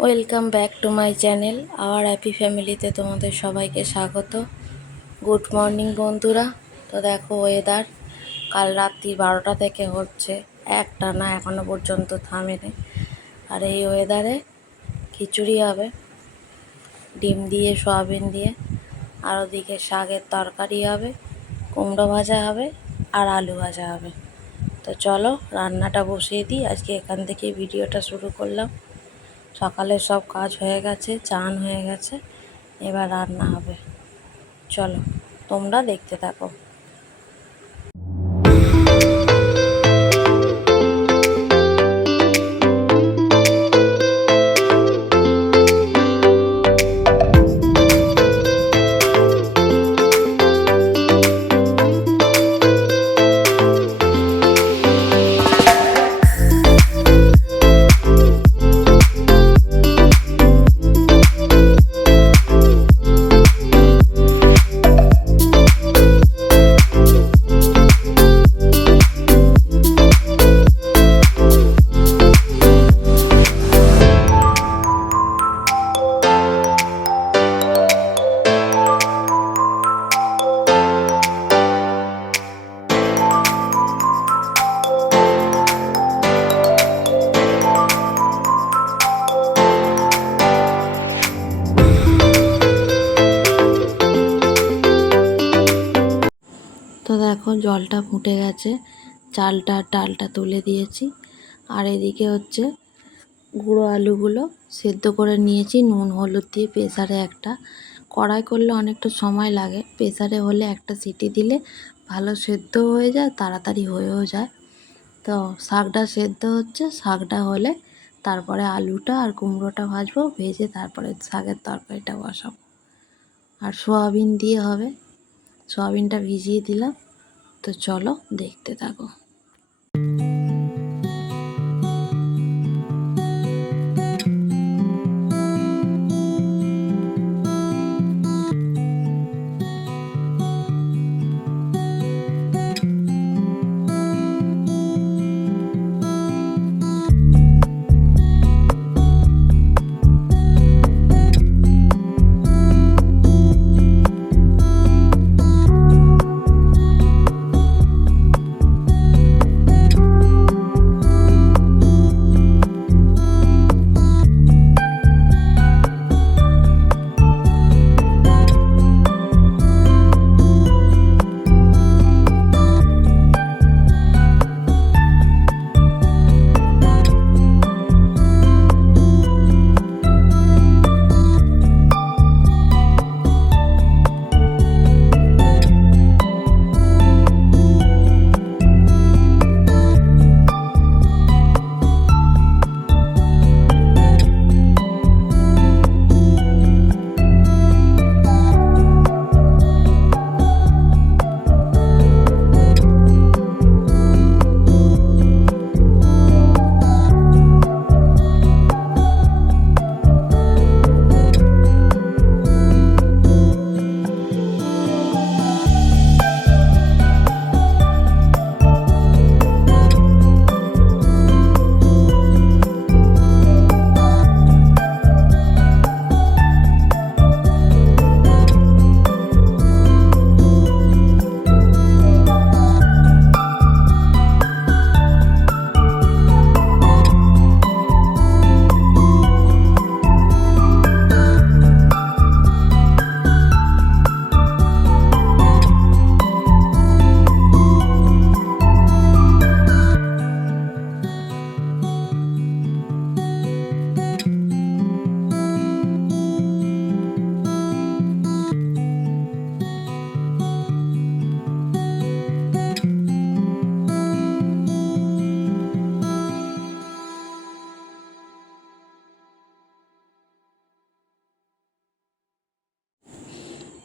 Welcome back to my channel hour happy ফ্যামিলিতে তোমাদের সবাইকে স্বাগত। গুড মর্নিং বন্ধুরা। তো দেখো ওয়েদার কাল রাত্রি 12টা থেকে হচ্ছে, একটানা এখনও পর্যন্ত থামেনি। আর এই ওয়েদারে খিচুড়ি হবে ডিম দিয়ে, সয়াবিন দিয়ে, আর ওদিকে শাকের তরকারি হবে, কুমড়ো ভাজা হবে, আর আলু ভাজা হবে। তো চলো রান্নাটা বসিয়ে দিই। আজকে এখান থেকে ভিডিওটা শুরু করলাম। সকালে সব কাজ হয়ে গেছে, চান হয়ে গেছে, এবার রান্না হবে। চলো তোমরা দেখতে থাকো। তো দেখো জলটা ফুটে গেছে, চালটা ডালটা তুলে দিয়েছি। আর এদিকে হচ্ছে গুঁড়ো আলুগুলো সেদ্ধ করে নিয়েছি নুন হলুদ দিয়ে। প্রেসারে একটা, কড়াই করলে অনেকটা সময় লাগে, প্রেসারে হলে একটা সিটি দিলে ভালো সেদ্ধ হয়ে যায়, তাড়াতাড়ি হয়েও যায়। তো শাকটা সেদ্ধ হচ্ছে, শাকটা হলে তারপরে আলুটা আর কুমড়োটা ভাজবো, ভেজে তারপরে শাকের তরকারিটা বসাবো। আর সয়াবিন দিয়ে হবে, সয়াবিনটা ভিজিয়ে দিলাম। তো চলো দেখতে থাকো।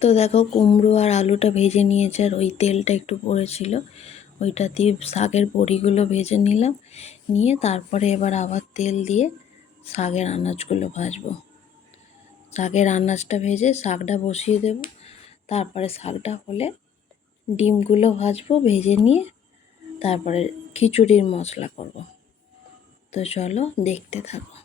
তো দেখো কুমড়ো আর আলুটা ভেজে নিয়েছে, আর ওই তেলটা একটু পড়েছিল, ওইটা দিয়ে শাকের বড়িগুলো ভেজে নিলাম। নিয়ে তারপরে এবার আবার তেল দিয়ে শাকের আনাজগুলো ভাজবো। শাকের আনাজটা ভেজে শাকটা বসিয়ে দেব। তারপরে শাকটা হলে ডিমগুলো ভাজবো, ভেজে নিয়ে তারপরে খিচুড়ির মশলা করব। তো চলো দেখতে থাকো।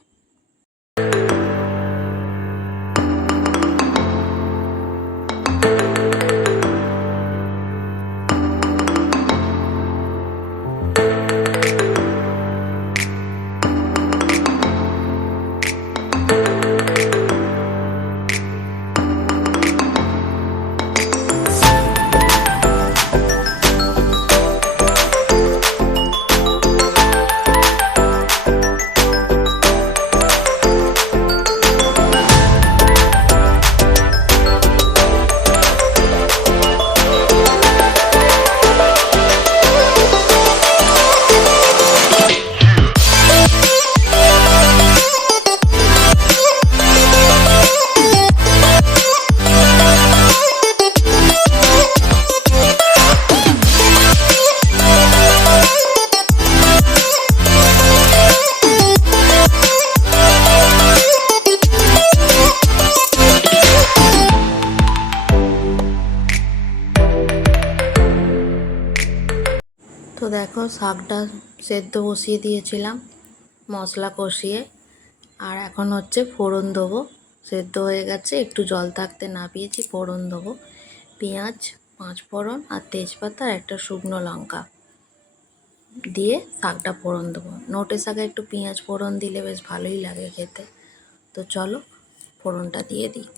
শাকটা সেদ্ধ বসিয়ে দিয়েছিলাম মশলা কষিয়ে, আর এখন হচ্ছে ফোড়ন দেবো। সেদ্ধ হয়ে গেছে, একটু জল থাকতে নামিয়েছি। ফোড়ন দেবো পেঁয়াজ, 5 ফোড়ন আর তেজপাতা আর একটা শুকনো লঙ্কা দিয়ে শাকটা ফোড়ন দেবো। নোটে শাকে একটু পেঁয়াজ ফোড়ন দিলে বেশ ভালোই লাগে খেতে। তো চলো ফোড়নটা দিয়ে দিই।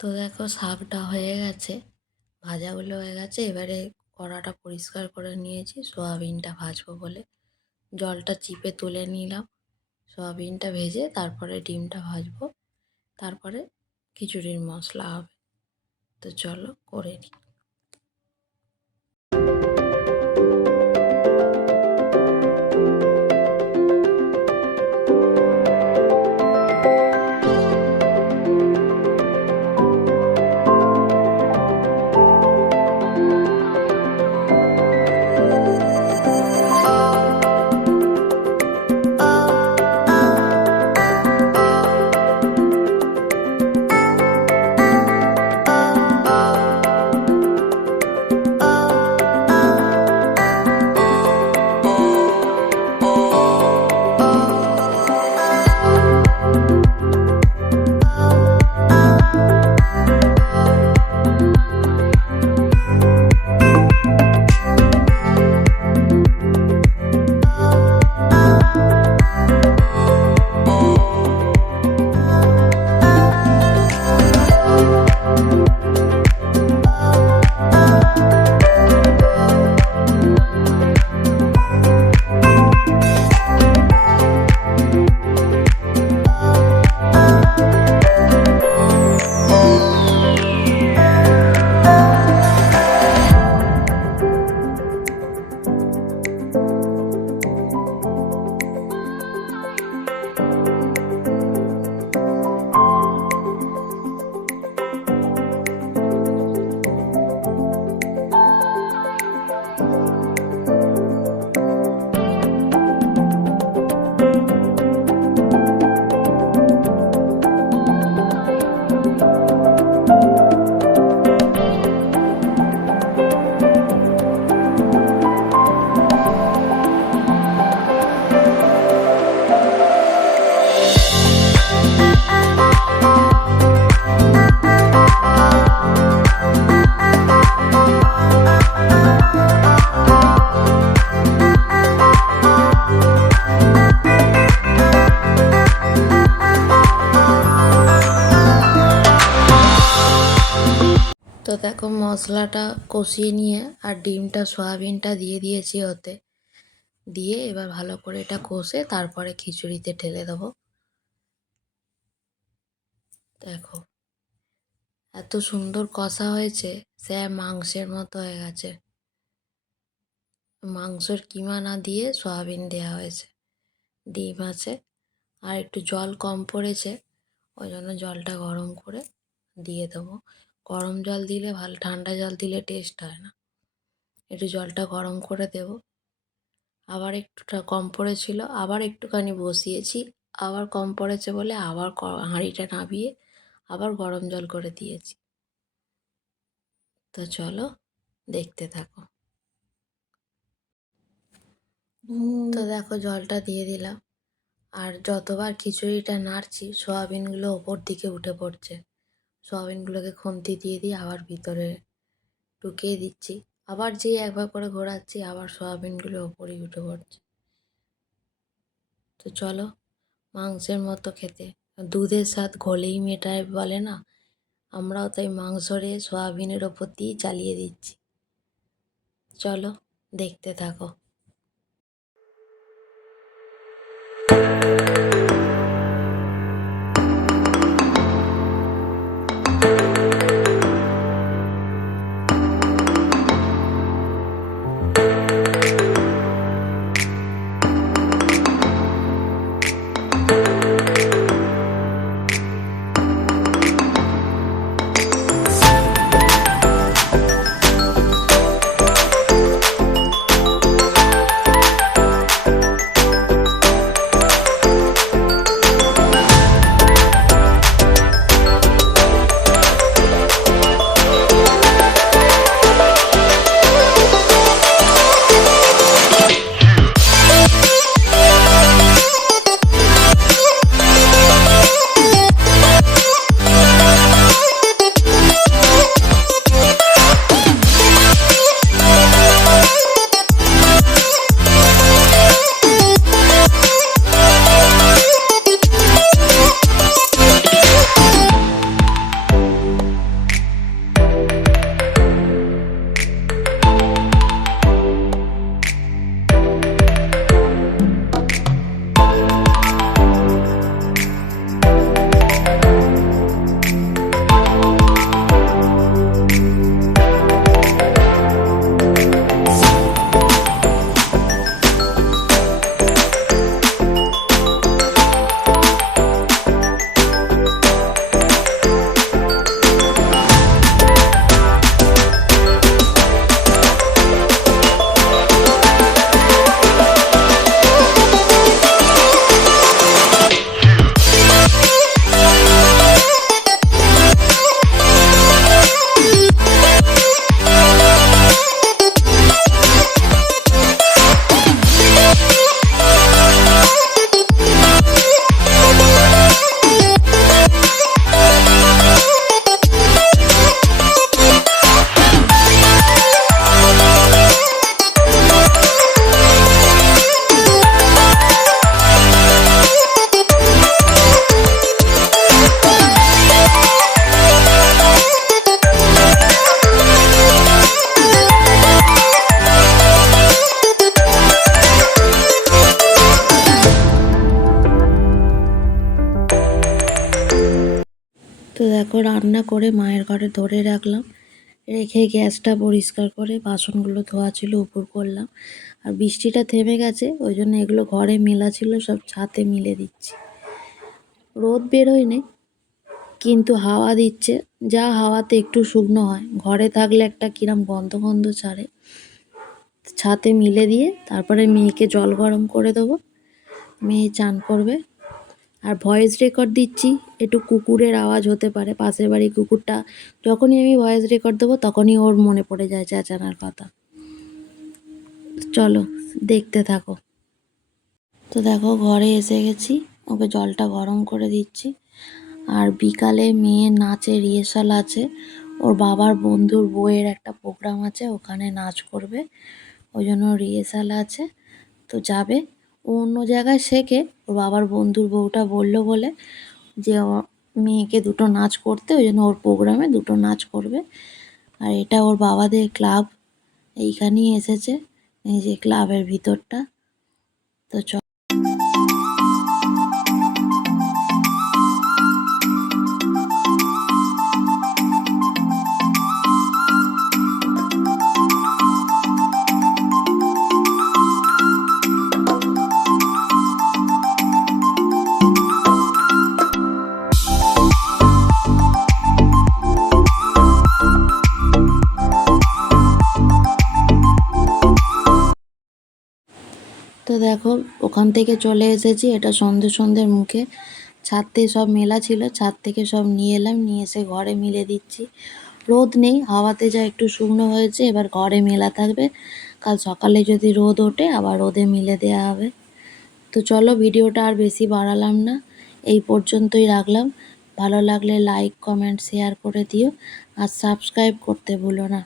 তো দেখো শাকটা হয়ে গেছে, ভাজাগুলো হয়ে গেছে। এবারে কড়াটা পরিষ্কার করে নিয়েছি সয়াবিনটা ভাজবো বলে। জলটা চিপে তুলে নিলাম। সয়াবিনটা ভেজে তারপরে ডিমটা ভাজবো, তারপরে খিচুড়ির মশলা হবে। তো চলো করে নিই। তো দেখো মশলাটা কষিয়ে নিয়ে আর ডিমটা সয়াবিনটা দিয়ে দিয়েছি ওতে। দিয়ে এবার ভালো করে এটা কষে তারপরে খিচুড়িতে ঢেলে দেবো। দেখো এত সুন্দর কষা হয়েছে, সে মাংসের মতো হয়ে গেছে। মাংসের কিমা না দিয়ে সয়াবিন দেওয়া হয়েছে, ডিম আছে আর একটু জল কম পড়েছে, ওই জন্য জলটা গরম করে দিয়ে দেবো। গরম জল দিলে ভালো, ঠান্ডা জল দিলে টেস্ট হয় না। একটু জলটা গরম করে দেব। আবার একটুটা কম পড়েছিল, আবার একটুখানি বসিয়েছি, আবার কম পড়েছে বলে আবার হাঁড়িটা নামিয়ে আবার গরম জল করে দিয়েছি। তো চলো দেখতে থাকো। তো দেখো জলটা দিয়ে দিলাম, আর যতবার খিচুড়িটা নাড়ছি সয়াবিনগুলো ওপর দিকে উঠে পড়ছে। সয়াবিনগুলোকে খুন্তি দিয়ে দিয়ে আবার ভিতরে ঢুকিয়ে দিচ্ছি, আবার যেই একবার করে ঘোরাচ্ছি আবার সয়াবিনগুলো ওপরেই উঠে পড়ছে। তো চলো, মাংসের মতো খেতে, দুধের স্বাদ ঘোলেই মেটায় বলে না, আমরাও তাই মাংসরে সয়াবিনের ওপর দিয়ে চালিয়ে দিচ্ছি। চলো দেখতে থাকো। তো দেখো রান্না করে মায়ের ঘরে ধরে রাখলাম, রেখে গ্যাসটা পরিষ্কার করে বাসনগুলো ধোয়া ছিল উপর করলাম। আর বৃষ্টিটা থেমে গেছে, ওই জন্য এগুলো ঘরে মেলা ছিল সব ছাদে মিলে দিচ্ছি। রোদ বেরোয় নি, কিন্তু হাওয়া দিচ্ছে, যা হাওয়াতে একটু শুকনো হয়, ঘরে থাকলে একটা কিরম গন্ধ গন্ধ ছাড়ে। ছাদে মিলে দিয়ে তারপরে মেয়েকে জল গরম করে দেবো, মেয়ে চান করবে। আর ভয়েস রেকর্ড দিচ্ছি, একটু কুকুরের আওয়াজ হতে পারে, পাশের বাড়ির কুকুরটা যখনই আমি ভয়েস রেকর্ড দেবো তখনই ওর মনে পড়ে যায় চেঁচানোর কথা। চলো দেখতে থাকো। তো দেখো ঘরে এসে গেছি, ওকে জলটা গরম করে দিচ্ছি। আর বিকালে মেয়ের নাচের রিহার্সাল আছে, ওর বাবার বন্ধুর বউয়ের একটা প্রোগ্রাম আছে, ওখানে নাচ করবে, ওই জন্য রিহার্সাল আছে। তো যাবে, ও অন্য জায়গায় শেখে, ওর বাবার বন্ধুর বউটা বললো বলে যে মেয়েকে দুটো নাচ করতে, ওই জন্য ওর প্রোগ্রামে দুটো নাচ করবে। আর এটা ওর বাবাদের ক্লাব, এইখানেই এসেছে, এই যে ক্লাবের ভিতরটা। তো তো দেখো ওখান থেকে চলে এসেছি, এটা সন্ধ্যের মুখে। ছাদ থেকে সব মেলা ছিল, ছাদ থেকে সব নিয়ে এলাম, নিয়ে এসে ঘরে মিলে দিচ্ছি। রোদ নেই, হাওয়াতে যা একটু শুকনো হয়েছে, এবার ঘরে মেলা থাকবে। কাল সকালে যদি রোদ ওঠে আবার রোদে মিলে দেওয়া হবে। তো চলো ভিডিওটা আর বেশি বাড়ালাম না, এই পর্যন্তই রাখলাম। ভালো লাগলে লাইক কমেন্ট শেয়ার করে দিও আর সাবস্ক্রাইব করতে ভুলো না।